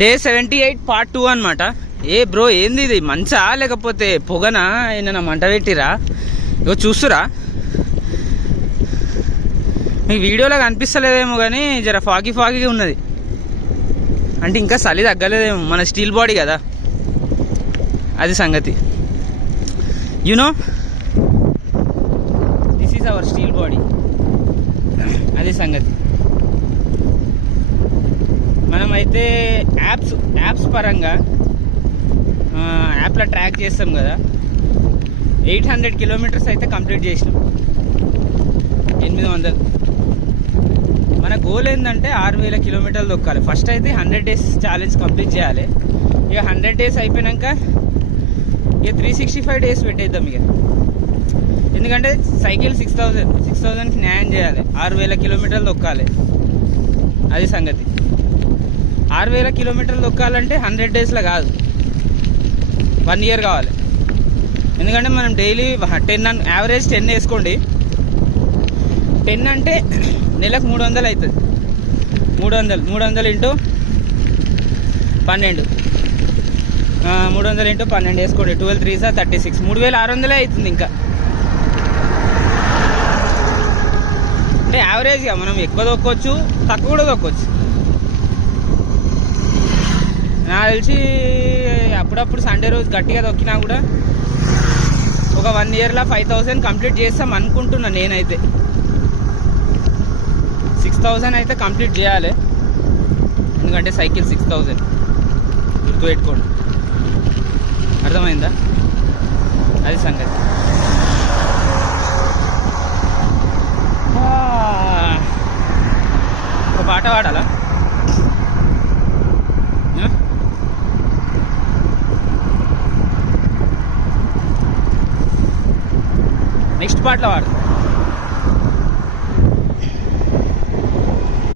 Day 78 part 2 అనమాట. ఏ bro ఏంది ఇది, మంచా లేకపోతే పొగనా? ఏమైనా మంట పెట్టిరా? ఇగో చూస్తురా, మీకు వీడియోలో కనిపిస్తలేదేమో కానీ జర ఫాగీగా ఉన్నది. అంటే ఇంకా చలి తగ్గలేదేమో, మన స్టీల్ బాడీ కదా అది సంగతి. You know this is our steel body, అది సంగతి. మనమైతే యాప్స్ పరంగా యాప్లో ట్రాక్ చేస్తాం కదా, 800 కిలోమీటర్స్ అయితే కంప్లీట్ చేసినాం. 800. మన గోల్ ఏంటంటే 6000 కిలోమీటర్లు దొక్కాలి. ఫస్ట్ అయితే 100 డేస్ ఛాలెంజ్ కంప్లీట్ చేయాలి. ఇక 100 డేస్ అయిపోయాక ఇక 365 డేస్ పెట్టేద్దాం ఇక. ఎందుకంటే సైకిల్ 6000కి న్యాయం చేయాలి. 6000 కిలోమీటర్లు దొక్కాలి, అది సంగతి. 6000 కిలోమీటర్లు దొక్కాలంటే 100 డేస్లో కాదు, 1 ఇయర్ కావాలి. ఎందుకంటే మనం డైలీ 10 యావరేజ్ 10 వేసుకోండి. 10 అంటే నెలకు 300 అవుతుంది. 300 ఇంటూ 12, 300 ఇంటూ 12 వేసుకోండి. 12 3 36, 3600 అవుతుంది. ఇంకా అంటే యావరేజ్గా మనం ఎక్కువ దొక్కొచ్చు, తక్కువ కూడా దొక్కొచ్చు. నాకు తెలిసి అప్పుడప్పుడు సండే రోజు గట్టిగా దొక్కినా కూడా ఒక 1 ఇయర్లో 5000 కంప్లీట్ చేస్తాం అనుకుంటున్నా నేనైతే. 6000 అయితే కంప్లీట్ చేయాలి, ఎందుకంటే సైకిల్ 6000 గుర్తుపెట్టుకోండి. అర్థమైందా? అది సంగతి. ఒక పాట పాడాలా? నెక్స్ట్ పాటలో వాడు.